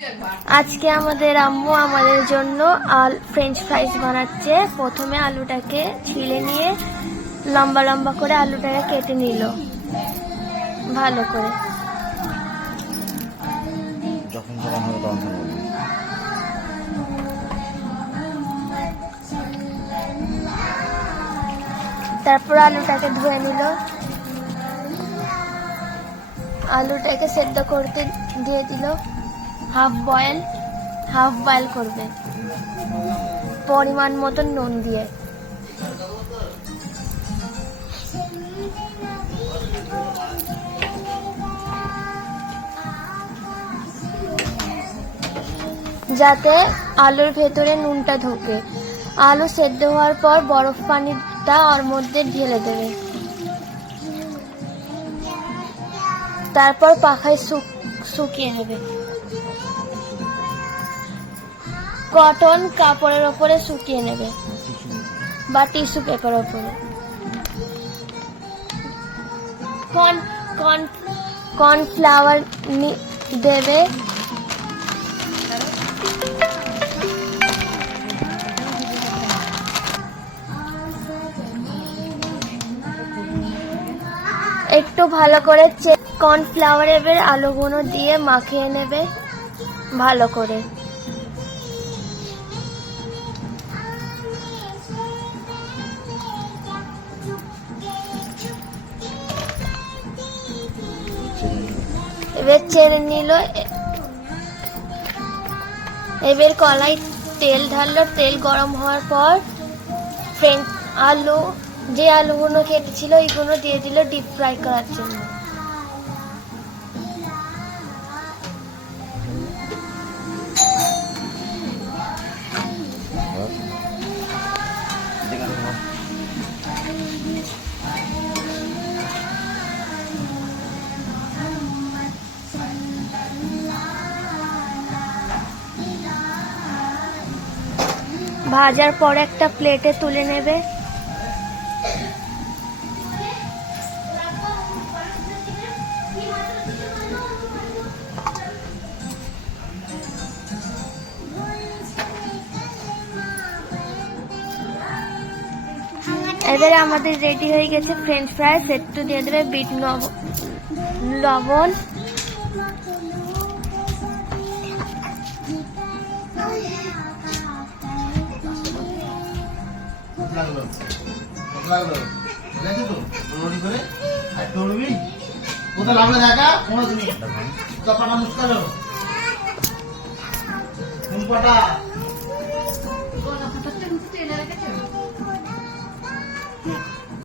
আজকে আমাদের আম্মু আমাদের জন্য ফ্রেঞ্চ ফ্রাইজ বানাচ্ছে। প্রথমে আলুটাকে ছিলে নিয়ে লম্বা লম্বা করে আলুটাকে কেটে নিল ভালো করে। তারপর আলুটাকে ধুয়ে নিল, আলুটাকে সেদ্ধ করতে দিয়ে দিল। হাফ বয়েল করবে পরিমাণ মতো নুন দিয়ে। যাতে আলুর ভেতরে নুনটা ঢোকে। আলু সেদ্ধ হওয়ার পর বরফ পানিটা ওর মধ্যে ঢেলে দেবে। তারপর পাখায় শুকিয়ে নেবে। কটন কাপড়ের ওপরে শুকিয়ে নেবে বা টিস্যু পেপার ওপরে। কর্নফ্লাওয়ার দেবে, একটু ভালো করে কর্নফ্লাওয়ার এবার আলুগুলো দিয়ে মাখিয়ে নেবে ভালো করে। এবার ছেড়ে নিল। এবার কড়াই তেল ঢাললো। তেল গরম হওয়ার পর যে আলুগুলো কেটেছিল এইগুলো দিয়ে দিল ডিপ ফ্রাই করার জন্য। ভাজার পর একটা প্লেটে তুলে নেবে। এবারে আমাদের রেডি হয়ে গেছে ফ্রেঞ্চ ফ্রাইস। একটু দিয়ে দেবে বিট লবণ, কোথায় লাগলো